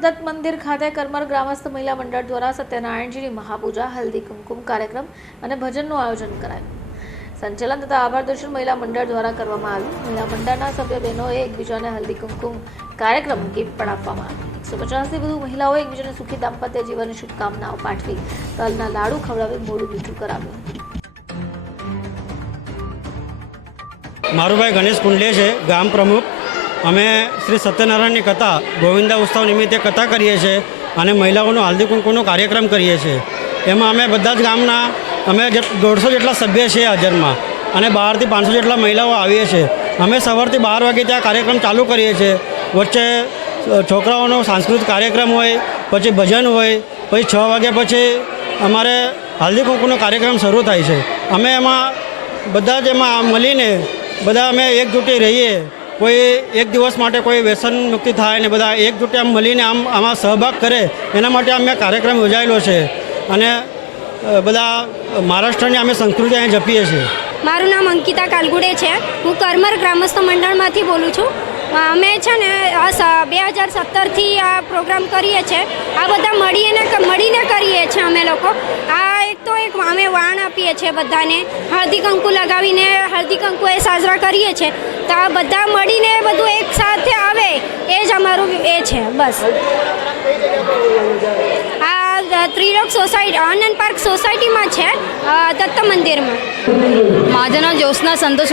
દત્ત મંદિર ખાતે કરમર ગ્રામસ્થ મહિલા મંડળ દ્વારા સત્યનારાયણજીની મહાપૂજા, હલ્દી કુમકુમ કાર્યક્રમ અને ભજનનું આયોજન કરાયું. સંચાલન તથા આભાર દર્શન મહિલા મંડળ દ્વારા કરવામાં આવ્યું. મહિલા મંડળના સભ્ય બહેનોએ એકબીજાને હલ્દી કુમકુમ કાર્યક્રમ ગિફ્ટ પણ આપવામાં આવ્યું. એકસો પચાસથી વધુ મહિલાઓએ એકબીજાને સુખી દાંપત્ય જીવનની શુભકામનાઓ પાઠવી, તલના લાડુ ખવડાવી, મોડું મીઠું કરાવ્યું. મારું ભાઈ ગણેશ કુંડલે છે, ગામ પ્રમુખ. અમે શ્રી સત્યનારાયણની કથા, ગોવિંદા ઉત્સવ નિમિત્તે કથા કરીએ છીએ અને મહિલાઓનો હાલ્દી કુંકુનો કાર્યક્રમ કરીએ છીએ. એમાં અમે બધા જ ગામના, અમે દોઢસો જેટલા સભ્ય છીએ હાજરમાં અને બહારથી પાંચસો જેટલા મહિલાઓ આવીએ છીએ. અમે સવારથી બાર વાગે ત્યાં કાર્યક્રમ ચાલુ કરીએ છીએ. વચ્ચે છોકરાઓનો સાંસ્કૃતિક કાર્યક્રમ હોય, પછી ભજન હોય, પછી છ વાગ્યા પછી અમારે હાલ્દી કુંકુનો કાર્યક્રમ શરૂ થાય છે. અમે એમાં બધા જ એમાં મળીને બધા અમે એકજૂટી રહીએ કોઈ એક દિવસ માટે કોઈ વ્યસન મુક્તિ થાય ને બધા એકજૂટી આમ મળીને આમ આમાં સહભાગ કરે, એના માટે અમે કાર્યક્રમ યોજાયેલો છે. અને બધા મહારાષ્ટ્રની અમે સંસ્કૃતિ અહીં જપીએ છીએ. મારું નામ અંકિતા કાલગુડે છે. હું કરમર ગ્રામસ્થ મંડળમાંથી બોલું છું. અમે છે ને બે હજાર સત્તરથી આ પ્રોગ્રામ કરીએ છીએ આ બધા મળીને મળીને કરીએ છીએ અમે લોકો. આ અમે વાણ આપીએ છીએ બધાને. હળદી કંકુ લગાવીને હળદી કંકુ એ સાજરા કરીએ છીએ. તો આ બધા મળીને બધું એક સાથે આવે, એ જ અમારું એ છે, બસ. આ ત્રિલોક સોસાયટી, આનંદ પાર્ક સોસાયટીમાં છે દત્ત મંદિરમાં. माझं नाव ज्योत्स्ना संतोष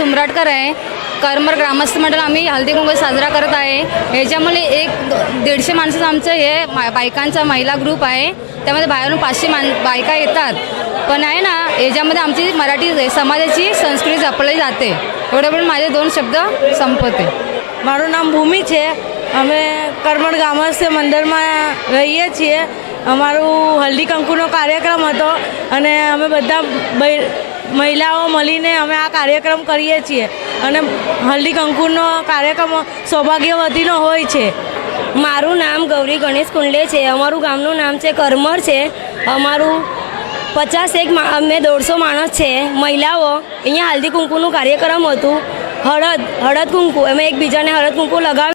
करमर ग्रामस्थ मंडळ आम्ही हल्दी कुंकू साजरा करत आहे ह्याच्यामुळे एक दो- दीडशे माणसाचं आमचं हे मा- बायकांचा महिला ग्रुप आहे त्यामध्ये बाहेरून पाचशे मान बायका येतात पण आहे ना याच्यामध्ये आमची मराठी समाजाची संस्कृती जपली जाते एवढं पण माझे दोन शब्द संपवते મારું નામ ભૂમિ છે અમે કરમણ ગામસ્થ મંદિરમાં રહીએ છીએ અમારું હલ્દી કંકુનો કાર્યક્રમ હતો અને અમે બધા बै- મહિલાઓ મળીને અમે આ કાર્યક્રમ કરીએ છીએ. અને હલ્દી કંકુનો કાર્યક્રમ સૌભાગ્યવતીનો હોય છે. મારું નામ ગૌરી ગણેશ કુંડલે છે. અમારું ગામનું નામ છે કરમર છે. અમારું પચાસ એક અમે દોઢસો માણસ છે. મહિલાઓ, અહીંયા હલ્દી કુંકુનું કાર્યક્રમ હતું. હળદ હળદ કુંકુ અમે એકબીજાને હળદ કુંકુ લગાવી